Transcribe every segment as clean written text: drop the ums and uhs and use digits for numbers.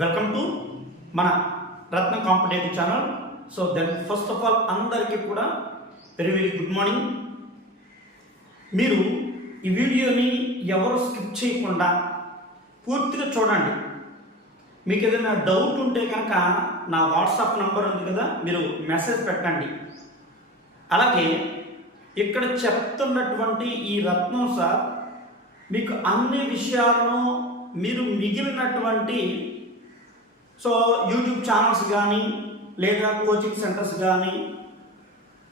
Welcome to మన Ratna competitive channel. So then first of all అందరికీ కూడా వెరీ గుడ్ మార్నింగ్. మీరు ఈ వీడియోని ఎవరు స్కిప్ చేయకుండా పూర్తిగా చూడండి. మీకు ఏదైనా డౌట్ ఉంటే కనుక నా వాట్సాప్ నంబర్ ఉంది కదా, మీరు మెసేజ్ పెట్టండి. అలాగే ఇక్కడ చెప్తున్నటువంటి ఈ రత్నం సార్ మీకు అన్ని విషయాలను మీరు మిగిలినటువంటి యూట్యూబ్ ఛానల్స్ కానీ లేదా కోచింగ్ సెంటర్స్ కానీ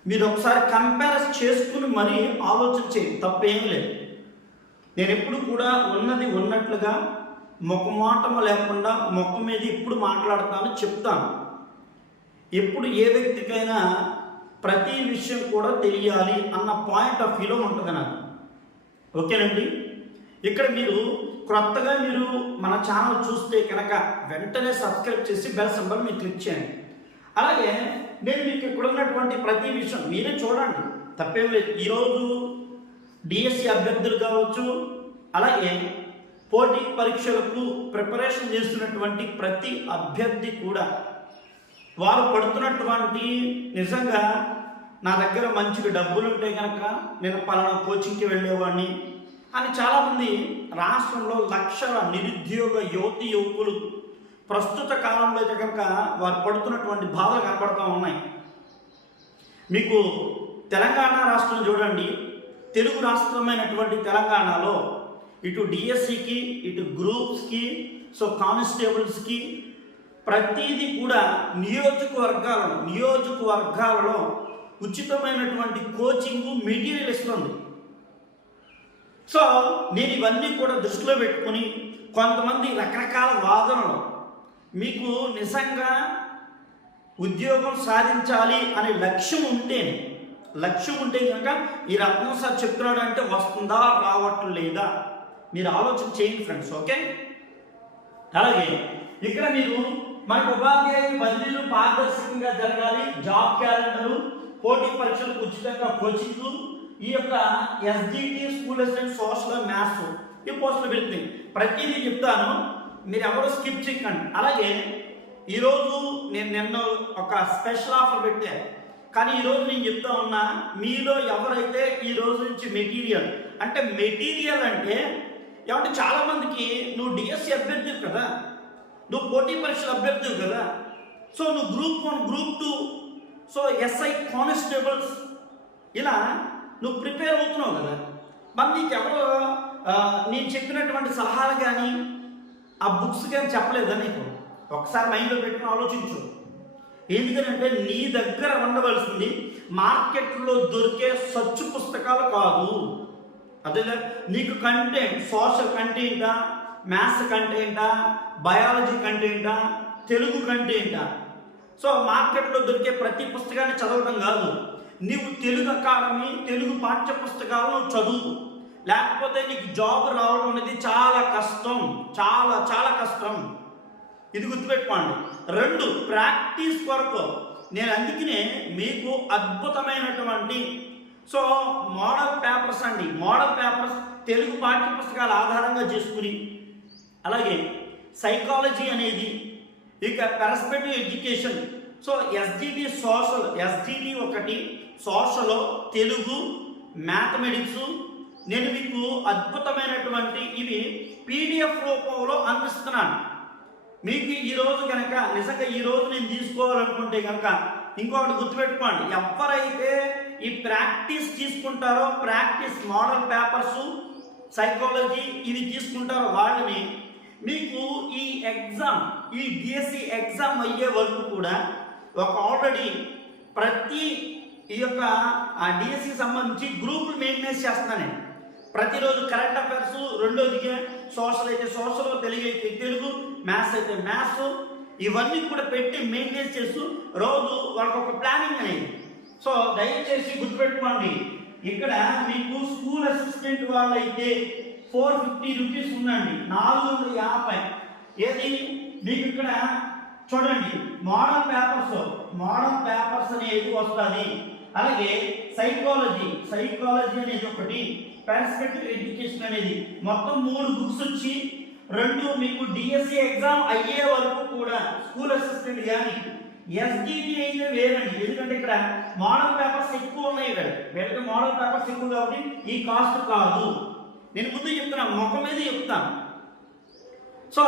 మీరు ఒకసారి కంపేర్ చేసుకుని మరీ ఆలోచన చేయండి, తప్పేం లేదు. నేను ఎప్పుడు కూడా ఉన్నది ఉన్నట్లుగా మొక్కమాటం లేకుండా మొక్క మీద ఇప్పుడు మాట్లాడతాను, చెప్తాను. ఎప్పుడు ఏ వ్యక్తికైనా ప్రతి విషయం కూడా తెలియాలి అన్న పాయింట్ ఆఫ్ వ్యూలో ఉంటుంది నాకు. ఓకేనండి. ఇక్కడ మీరు క్రొత్తగా మీరు మన ఛానల్ చూస్తే కనుక వెంటనే సబ్స్క్రైబ్ చేసి బెల్ సింబల్ మీరు క్లిక్ చేయండి. అలాగే నేను మీకు ఇక్కడ ఉన్నటువంటి ప్రతి విషయం మీరే చూడండి, తప్పేం లేదు. ఈరోజు డిఎస్సి అభ్యర్థులు కావచ్చు, అలాగే పోటీ పరీక్షలకు ప్రిపరేషన్ చేస్తున్నటువంటి ప్రతి అభ్యర్థి కూడా వారు పడుతున్నటువంటి నిజంగా నా దగ్గర మంచిగా డబ్బులు ఉంటే కనుక నేను పలానా కోచింగ్కి వెళ్ళేవాడిని అని చాలామంది రాష్ట్రంలో లక్షల నిరుద్యోగ యువకులు ప్రస్తుత కాలంలో అయితే కనుక వారు పడుతున్నటువంటి బాధలు కనపడుతూ ఉన్నాయి. మీకు తెలంగాణ రాష్ట్రం చూడండి, తెలుగు రాష్ట్రమైనటువంటి తెలంగాణలో ఇటు డిఎస్సికి ఇటు గ్రూప్స్కి కానిస్టేబుల్స్కి ప్రతిదీ కూడా నియోజకవర్గాలలో ఉచితమైనటువంటి కోచింగ్ మెటీరియల్ ఇస్తుంది. నేను ఇవన్నీ కూడా దృష్టిలో పెట్టుకుని కొంతమంది రకరకాల వాదనలు, మీకు నిజంగా ఉద్యోగం సాధించాలి అనే లక్ష్యం ఉంటే కనుక ఈ రత్నం సార్ చెప్తున్నాడు అంటే వస్తుందా రావట్లేదా మీరు ఆలోచన చేయండి ఫ్రెండ్స్. ఓకే. అలాగే ఇక్కడ మీరు మనకు ఉపాధ్యాయులు బదిలీలు పారదర్శకంగా జరగాలి, జాబ్ క్యాలెండరు, పోటీ పరీక్షలకు ఉచితంగా కోచింగ్, ఈ యొక్క SGT school assistant social maths ఈ పోస్టులు పెడుతుంది. ప్రతిదీ చెప్తాను, మీరు ఎవరు స్కిప్ చేయకండి. అలాగే ఈరోజు నేను నిన్న ఒక స్పెషల్ ఆఫర్ పెట్టాను, కానీ ఈరోజు నేను చెప్తా ఉన్నా, మీలో ఎవరైతే ఈ రోజు నుంచి మెటీరియల్ అంటే ఏమంటే చాలామందికి నువ్వు డిఎస్సి అభ్యర్థివి కదా, నువ్వు పోటీ పరీక్షల అభ్యర్థివి కదా, నువ్వు గ్రూప్ 1 గ్రూప్ 2 ఎస్ఐ కానిస్టేబుల్స్ ఇలా నువ్వు ప్రిపేర్ అవుతున్నావు కదా. మరి నీకు ఎవరు నేను చెప్పినటువంటి సలహాలు కానీ ఆ బుక్స్ కానీ చెప్పలేదా నీకు? ఒకసారి మైండ్లో పెట్టుకుని ఆలోచించు. ఎందుకంటే నీ దగ్గర ఉండవలసింది మార్కెట్లో దొరికే సచ్చు పుస్తకాలు కాదు. అదే నీకు కంటెంట్, సోషల్ కంటెంటా, మ్యాథ్స్ కంటెంటా, బయాలజీ కంటెంటా, తెలుగు కంటెంటా, మార్కెట్లో దొరికే ప్రతి పుస్తకాన్ని చదవడం కాదు. నీవు తెలుగు అకాడమీ, తెలుగు పాఠ్య పుస్తకాలను చదువు, లేకపోతే నీకు జాబ్ రావడం అనేది చాలా కష్టం, చాలా కష్టం. ఇది గుర్తుపెట్టుకోండి. 2 ప్రాక్టీస్ కొరకు నేను అందుకనే మీకు అద్భుతమైనటువంటి మోడల్ పేపర్స్ తెలుగు పాఠ్య పుస్తకాల ఆధారంగా చేసుకుని, అలాగే సైకాలజీ అనేది, ఇక perspective education, SGT social, SGT 1 social, Telugu, mathematics నేను మీకు అద్భుతమైనటువంటి ఇవి పీడిఎఫ్ రూపంలో అందిస్తున్నాను. మీకు ఈరోజు కనుక నిజంగా ఈరోజు నేను తీసుకోవాలనుకుంటే కనుక ఇంకొకటి గుర్తుపెట్టుకోండి, ఎవరైతే ఈ ప్రాక్టీస్ తీసుకుంటారో, ప్రాక్టీస్ మోడల్ పేపర్స్, సైకాలజీ ఇవి తీసుకుంటారో వాళ్ళని మీకు ఈ డిఎస్సి ఎగ్జామ్ అయ్యే వరకు కూడా ఆల్రెడీ ప్రతి ఈ యొక్క డిఎస్సికి సంబంధించి గ్రూపులు మెయింటెనెన్స్ చేస్తున్నాను. ప్రతిరోజు కరెంట్ అఫైర్స్, రెండోదిగా సోషల్ అయితే సోషల్, తెలుగు అయితే తెలుగు, మ్యాథ్స్ అయితే మ్యాథ్స్, ఇవన్నీ కూడా పెట్టి మెయింటెనెన్స్ చేస్తూ రోజు వాళ్ళకి ఒక ప్లానింగ్ అనేది. దయచేసి గుర్తుపెట్టుకోండి, ఇక్కడ మీకు స్కూల్ అసిస్టెంట్ వాళ్ళైతే 450 రూపీస్ ఉందండి, 450. ఏది మీకు ఇక్కడ చూడండి, మోడల్ పేపర్స్ అనేది వస్తుంది. అలాగే సైకాలజీ అనేది ఒకటి, పర్స్పెక్టివ్ ఎడ్యుకేషన్ అనేది మొత్తం 3 బుక్స్ వచ్చి రెండు, మీకు డిఎస్సి ఎగ్జామ్ అయ్యే వరకు కూడా స్కూల్ అసిస్టెంట్ కానీ ఎస్డిటి అయితే వేరండి. ఎందుకంటే ఇక్కడ మోడల్ పేపర్స్ ఎక్కువ ఉన్నాయి. ఇక్కడ వీళ్ళకి మోడల్ పేపర్స్ ఎక్కువ కాబట్టి ఈ కాస్ట్ కాదు. నేను ముందు చెప్తున్నాను, మొక్క మీద చెప్తాను. సో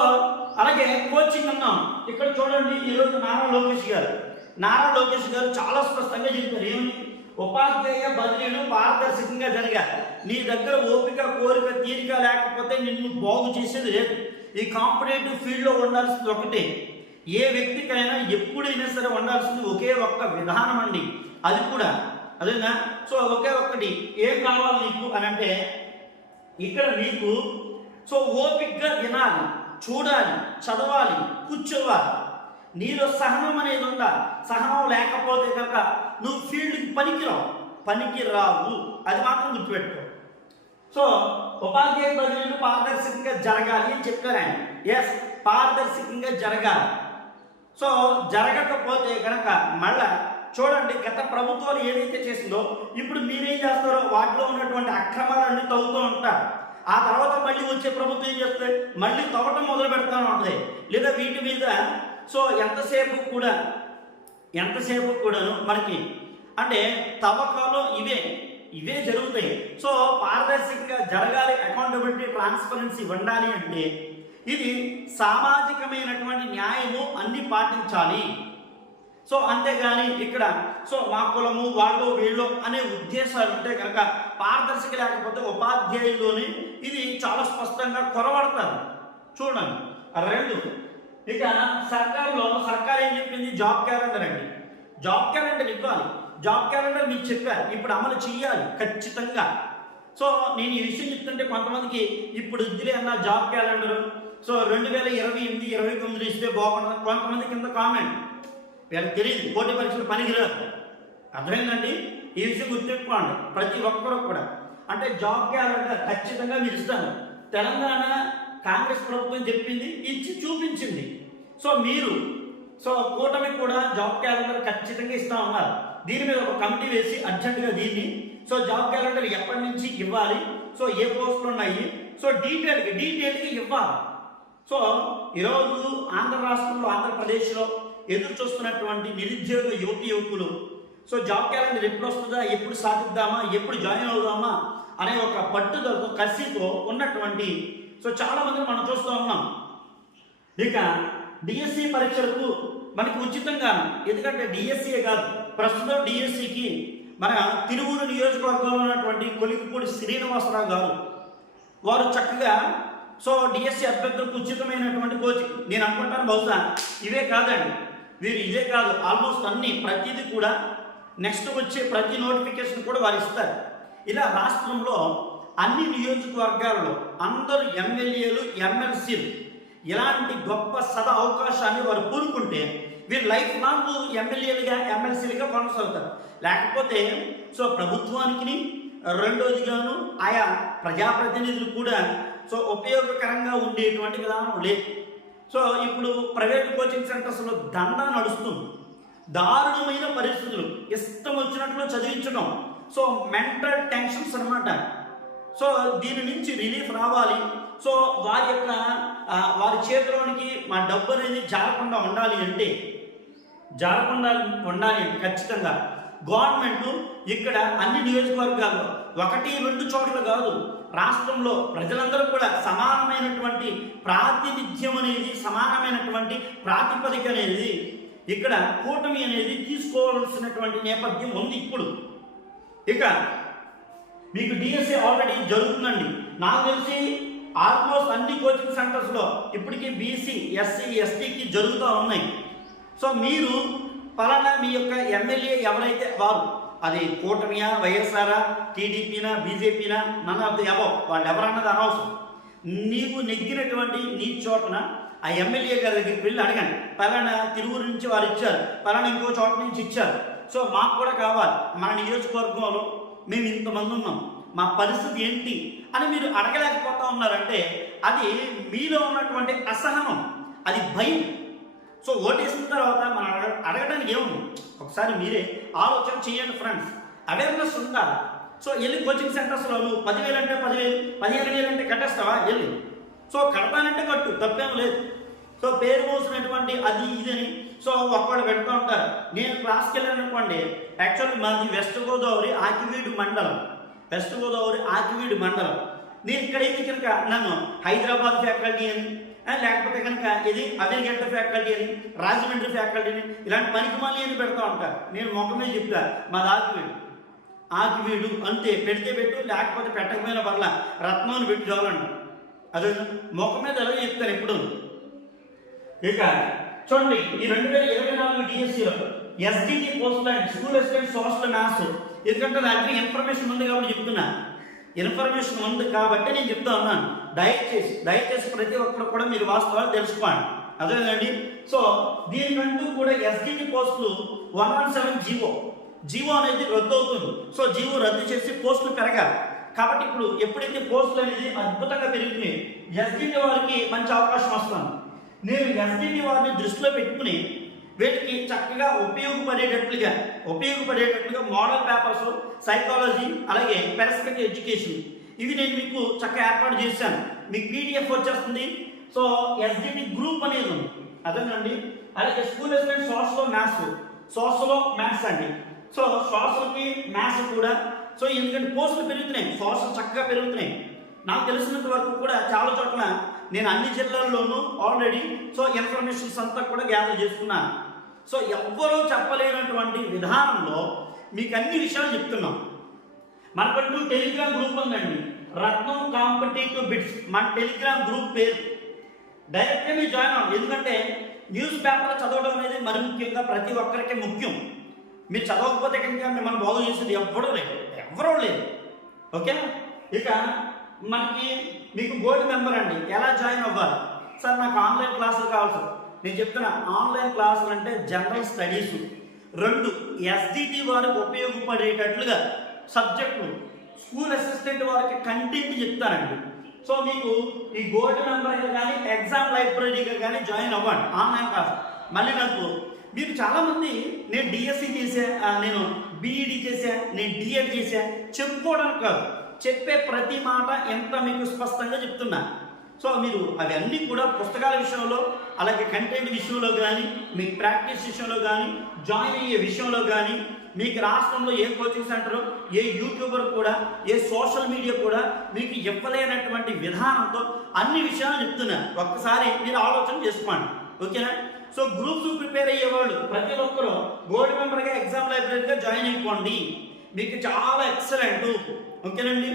అలాగే కోచింగ్ అన్నాం. ఇక్కడ చూడండి, ఈరోజు నారా లోకేష్ గారు చాలా స్పష్టంగా చెప్పారు. ఏమని? ఉపాధ్యాయ బదిలీలు పారదర్శకంగా జరగాలి. నీ దగ్గర ఓపిక, కోరిక, తీరిక లేకపోతే నిన్ను బాగు చేసేది లేదు. ఈ కాంపిటేటివ్ ఫీల్డ్లో ఉండాల్సింది ఒకటే. ఏ వ్యక్తికైనా ఎప్పుడైనా సరే ఉండాల్సింది ఒకే ఒక్క విధానం అండి. అది కూడా అదేనా? సో ఒకే ఒక్కటి. ఏం కావాలి నీకు అని అంటే, ఇక్కడ మీకు సో ఓపికగా వినాలి, చూడాలి, చదవాలి, కూర్చోవాలి. నీలో సహనం అనేది ఉండాలి. సహనం లేకపోతే కనుక నువ్వు ఫీల్డ్కి పనికిరావు. అది మాత్రం గుర్తుపెట్టుకో. సో ఉపాధ్యాయ బదిలీలు పారదర్శకంగా జరగాలి అని చెప్పారు ఆయన. ఎస్, పారదర్శకంగా జరగాలి. సో జరగకపోతే కనుక మళ్ళా చూడండి, గత ప్రభుత్వాలు ఏదైతే చేసిందో ఇప్పుడు మీరేం చేస్తారో వాటిలో ఉన్నటువంటి అక్రమాలన్నీ తవ్వుతూ ఉంటారు. ఆ తర్వాత మళ్ళీ వచ్చే ప్రభుత్వం ఏం చేస్తే మళ్ళీ తవ్వటం మొదలు పెడతా ఉంటుంది. లేదా వీటి మీద సో ఎంతసేపు కూడాను మనకి అంటే తవ్వకాలు ఇవే జరుగుతాయి. సో పారదర్శకంగా జరగాలి, అకౌంటబిలిటీ, ట్రాన్స్పరెన్సీ ఉండాలి అంటే ఇది సామాజికమైనటువంటి న్యాయము అన్ని పాటించాలి. సో అంతేగాని ఇక్కడ సో మా కులము, వాళ్ళు, వీళ్ళు అనే ఉద్దేశాలు ఉంటే కనుక పారదర్శక లేకపోతే ఉపాధ్యాయుల్లోని ఇది చాలా స్పష్టంగా కొరవడతారు. చూడండి. రెండు, ఇక సర్కార్ ఏం చెప్పింది? జాబ్ క్యాలెండర్ అండి. జాబ్ క్యాలెండర్ ఇవ్వాలి. జాబ్ క్యాలెండర్ మీకు చెప్పారు, ఇప్పుడు అమలు చేయాలి ఖచ్చితంగా. సో నేను ఈ విషయం చెప్తుంటే కొంతమందికి ఇప్పుడు ఇద్దిలే అన్న జాబ్ క్యాలెండర్ సో 2028, 29 ఇస్తే బాగుంటుంది. కొంతమంది కింద కామెంట్, వీళ్ళకి తెలియదు, పోటీ పరీక్షలు పనికిరాదు. అర్థమైందండి? ఈ విషయం గుర్తుపెట్టుకోండి ప్రతి ఒక్కరూ కూడా. అంటే జాబ్ క్యాలెండర్ ఖచ్చితంగా మీరు ఇస్తాను. తెలంగాణ కాంగ్రెస్ ప్రభుత్వం చెప్పింది, ఇచ్చి చూపించింది. సో మీరు కూటమి కూడా జాబ్ క్యాలెండర్ ఖచ్చితంగా ఇస్తా ఉన్నారు. దీని మీద ఒక కమిటీ వేసి అర్జెంటుగా దీన్ని జాబ్ క్యాలెండర్ ఎప్పటి నుంచి ఇవ్వాలి, సో ఏ పోస్టులు ఉన్నాయి, సో డీటెయిల్గా ఇవ్వాలి. సో ఈరోజు ఆంధ్ర రాష్ట్రంలో, ఆంధ్రప్రదేశ్లో ఎదురు చూస్తున్నటువంటి నిరుద్యోగ యువకులు సో జాబ్ క్యాలెండర్ ఎప్పుడు వస్తుందా, ఎప్పుడు సాధిద్దామా, ఎప్పుడు జాయిన్ అవుదామా అనే ఒక పట్టుదలతో, కసితో ఉన్నటువంటి సో చాలా మందిని మనం చూస్తూ ఉన్నాం. ఇక డిఎస్సి పరీక్షలకు మనకి ఉచితంగా, ఎందుకంటే డిఎస్సీయే కాదు, ప్రస్తుతం డిఎస్సికి మన తిరువూరు నియోజకవర్గంలో ఉన్నటువంటి కొలికిపూడి శ్రీనివాసరావు గారు వారు చక్కగా సో డిఎస్సి అభ్యర్థులకు ఉచితమైనటువంటి కోచింగ్. నేను అనుకుంటాను బహుశా ఇవే కాదండి, వీరు ఇదే కాదు, ఆల్మోస్ట్ ప్రతిదీ కూడా నెక్స్ట్ వచ్చే ప్రతి నోటిఫికేషన్ కూడా వారు ఇస్తారు. ఇలా రాష్ట్రంలో అన్ని నియోజకవర్గాల్లో అందరూ ఎమ్మెల్యేలు, ఎమ్మెల్సీలు ఇలాంటి గొప్ప అవకాశాన్ని వారు కోరుకుంటే వీరు లైఫ్ లాంగ్ ఎమ్మెల్యేలుగా, ఎమ్మెల్సీలుగా కొనసాగుతారు. లేకపోతే సో ప్రభుత్వానికి రెండోదిగాను ఆయా ప్రజాప్రతినిధులు కూడా సో ఉపయోగకరంగా ఉండేటువంటి విధానం లేదు. సో ఇప్పుడు ప్రైవేట్ కోచింగ్ సెంటర్స్లో దందా నడుస్తుంది. దారుణమైన పరిస్థితులు, ఇష్టం వచ్చినట్లు చదివించడం, సో మెంటల్ టెన్షన్స్ అనమాట. సో దీని నుంచి రిలీఫ్ రావాలి. సో వారి చేతిలోనికి మా డబ్బు అనేది జారకుండా ఉండాలి అంటే ఖచ్చితంగా గవర్నమెంట్ ఇక్కడ అన్ని నియోజకవర్గాల్లో 1-2 చోట్ల కాదు, రాష్ట్రంలో ప్రజలందరూ కూడా సమానమైనటువంటి ప్రాతినిధ్యం అనేది, సమానమైనటువంటి ప్రాతిపదిక అనేది ఇక్కడ కూటమి అనేది తీసుకోవాల్సినటువంటి నేపథ్యం ఉంది. ఇప్పుడు ఇక మీకు డిఎస్సి ఆల్రెడీ జరుగుతుందండి. నాకు తెలిసి ఆల్మోస్ట్ అన్ని కోచింగ్ సెంటర్స్లో ఇప్పటికీ బీసీ, ఎస్సీ, ఎస్టీకి జరుగుతూ ఉన్నాయి. సో మీరు పలానా మీ యొక్క ఎమ్మెల్యే ఎవరైతే వారు, అది కూటమియా, వైఎస్ఆర్, టీడీపీనా, బీజేపీనా, నన్ ఆఫ్ ది అబౌవ్, వాళ్ళు ఎవరన్నది అనవసరం. నీకు నెగ్గినటువంటి నీ చోటన ఆ ఎమ్మెల్యే గారి దగ్గరికి వెళ్ళి అడగండి, పలానా తిరువురు నుంచి వారు ఇచ్చారు, పలానా ఇంకో చోట నుంచి ఇచ్చారు, సో మాకు కూడా కావాలి, మన నియోజకవర్గంలో మేము ఇంతమంది ఉన్నాం, మా పరిస్థితి ఏంటి అని మీరు అడగలేకపోతా ఉన్నారంటే అది మీలో ఉన్నటువంటి అసహనం, అది భయం. సో ఓటేసిన తర్వాత మనం అడగడానికి ఏముంది, ఒకసారి మీరే ఆలోచన చేయండి ఫ్రెండ్స్. అవేర్నెస్ ఉండాలి. సో వెళ్ళి కోచింగ్ సెంటర్స్లో నువ్వు 10,000 అంటే 10,000, 15,000 అంటే కట్టేస్తావా? వెళ్ళి సో కడతానంటే కట్టు, తప్పేం లేదు. సో పేరు మోసినటువంటి అది ఇదని సో ఒక్కళ్ళు పెడుతూ ఉంటారు. నేను క్లాస్కి వెళ్ళాను అనుకోండి, యాక్చువల్లీ మాది వెస్ట్ గోదావరి ఆకివీడు మండలం, వెస్ట్ గోదావరి ఆకివీడు మండలం. నేను ఇక్కడైతే కనుక నన్ను హైదరాబాద్ ఫ్యాకల్టీ అని, లేకపోతే కనుక ఇది అమీర్గంట ఫ్యాకల్టీ అని, రాజమండ్రి ఫ్యాకల్టీ అని, ఇలాంటి పనికి మళ్ళీ అని పెడతా ఉంటారు. నేను మొక్కమే చెప్తా, మాది ఆకివీడు, ఆకివీడు అంతే. పెడితే పెట్టు, లేకపోతే పెట్టకపోయినా పర్లా, రత్నం పెట్టి చాలండి. అదే మొక్క మీద ఎలా చెప్తాను ఎప్పుడు. ఇక చూడండి, ఈ 2024 డిఎస్సిలో ఎస్డిటి పోస్టులు అండి, స్కూల్ అసిస్టెంట్ సోషల్ మ్యాథ్స్. ఎందుకంటే నా దగ్గర ఇన్ఫర్మేషన్ ఉంది కాబట్టి చెప్తున్నా, ఇన్ఫర్మేషన్ ఉంది కాబట్టి నేను చెప్తా ఉన్నాను. దయచేసి ప్రతి ఒక్కరు కూడా మీరు వాస్తవాలు తెలుసుకోండి. అదేనండి. సో దీనికంటూ కూడా ఎస్డిటి పోస్టులు 117 జీవో అనేది రద్దు అవుతుంది. సో జీవో రద్దు చేసి పోస్టులు పెరగాలి. కాబట్టి ఇప్పుడు ఎప్పుడైతే పోస్టులు అనేది అద్భుతంగా పెరుగుతున్నాయి, ఎస్డిటి వారికి మంచి అవకాశం వస్తుంది. నేను ఎస్డిటి వారిని దృష్టిలో పెట్టుకుని వీటికి చక్కగా ఉపయోగపడేటట్లుగా మోడల్ పేపర్స్, సైకాలజీ, అలాగే పెర్స్పెక్టివ్ ఎడ్యుకేషన్ ఇవి నేను మీకు చక్కగా ఏర్పాటు చేశాను. మీకు పీడిఎఫ్ వచ్చేస్తుంది. సో ఎస్డిటి గ్రూప్ అనేది ఉంది, అదేనండి. అలాగే స్కూల్ అసిస్టెంట్ సోషల్ మ్యాథ్స్ అండి. సో సోషల్కి మ్యాథ్స్ కూడా. సో ఎందుకంటే పోస్టులు పెరుగుతున్నాయి, సోషల్ చక్కగా పెరుగుతున్నాయి. నాకు తెలిసినంత వరకు కూడా చాలా చోట్ల నేను అన్ని జిల్లాల్లోనూ ఆల్రెడీ సో ఇన్ఫర్మేషన్స్ అంతా కూడా గ్యాదర్ చేసుకున్నాను. సో ఎవ్వరూ చెప్పలేనటువంటి విధానంలో మీకు అన్ని విషయాలు చెప్తున్నాం. మనకంటూ టెలిగ్రామ్ గ్రూప్ ఉందండి, రత్నం కాంపిటేటివ్ బిట్స్. మన టెలిగ్రామ్ గ్రూప్ పేరు. డైరెక్ట్గా మీరు జాయిన్ అవ్వండి. ఎందుకంటే న్యూస్ పేపర్ చదవడం అనేది మరి ముఖ్యంగా ప్రతి ఒక్కరికి ముఖ్యం. మీరు చదవకపోతే కనుక మిమ్మల్ని బాగు చేసేది ఎవరూ లేదు. ఓకే. ఇక మీకు గోల్డ్ మెంబర్ అండి, ఎలా జాయిన్ అవ్వాలి సార్? నాకు ఆన్లైన్ క్లాసులు కావాలి సార్. నేను చెప్తున్నా, ఆన్లైన్ క్లాసులు అంటే జనరల్ స్టడీస్, 2 ఎస్డిటి వారికి ఉపయోగపడేటట్లుగా సబ్జెక్టులు, స్కూల్ అసిస్టెంట్ వారికి కంటెంట్ చెప్తానండి. సో మీకు ఈ గోల్డ్ మెంబర్గా కానీ ఎగ్జామ్ లైబ్రరీగా కానీ జాయిన్ అవ్వండి ఆన్లైన్ క్లాస్. మళ్ళీ నాకు మీరు చాలామంది నేను డిఎస్సి చేశా, నేను బీఈడి చేశా, నేను డిఎడ్ చేశా చెప్పుకోవడానికి కాదు, చెప్పే ప్రతి మాట ఎంత మీకు స్పష్టంగా చెప్తున్నా. సో మీరు అవన్నీ కూడా పుస్తకాల విషయంలో, అలాగే కంటెంట్ విషయంలో కానీ, మీకు ప్రాక్టీస్ విషయంలో కానీ, జాయిన్ అయ్యే విషయంలో కానీ, మీకు రాష్ట్రంలో ఏ కోచింగ్ సెంటర్, ఏ యూట్యూబర్ కూడా, ఏ సోషల్ మీడియా కూడా మీకు ఇవ్వలేనటువంటి విధానంతో అన్ని విషయాలు చెప్తున్నా. ఒక్కసారి మీరు ఆలోచన చేసుకోండి. ఓకేనా? సో గ్రూప్స్ ప్రిపేర్ అయ్యేవాళ్ళు ప్రతి ఒక్కరూ గోల్డ్ మెంబర్గా ఎగ్జామ్ లైబ్రరీగా జాయిన్ అయిపోండి. మీకు చాలా ఎక్సలెంట్. ఓకేనండి.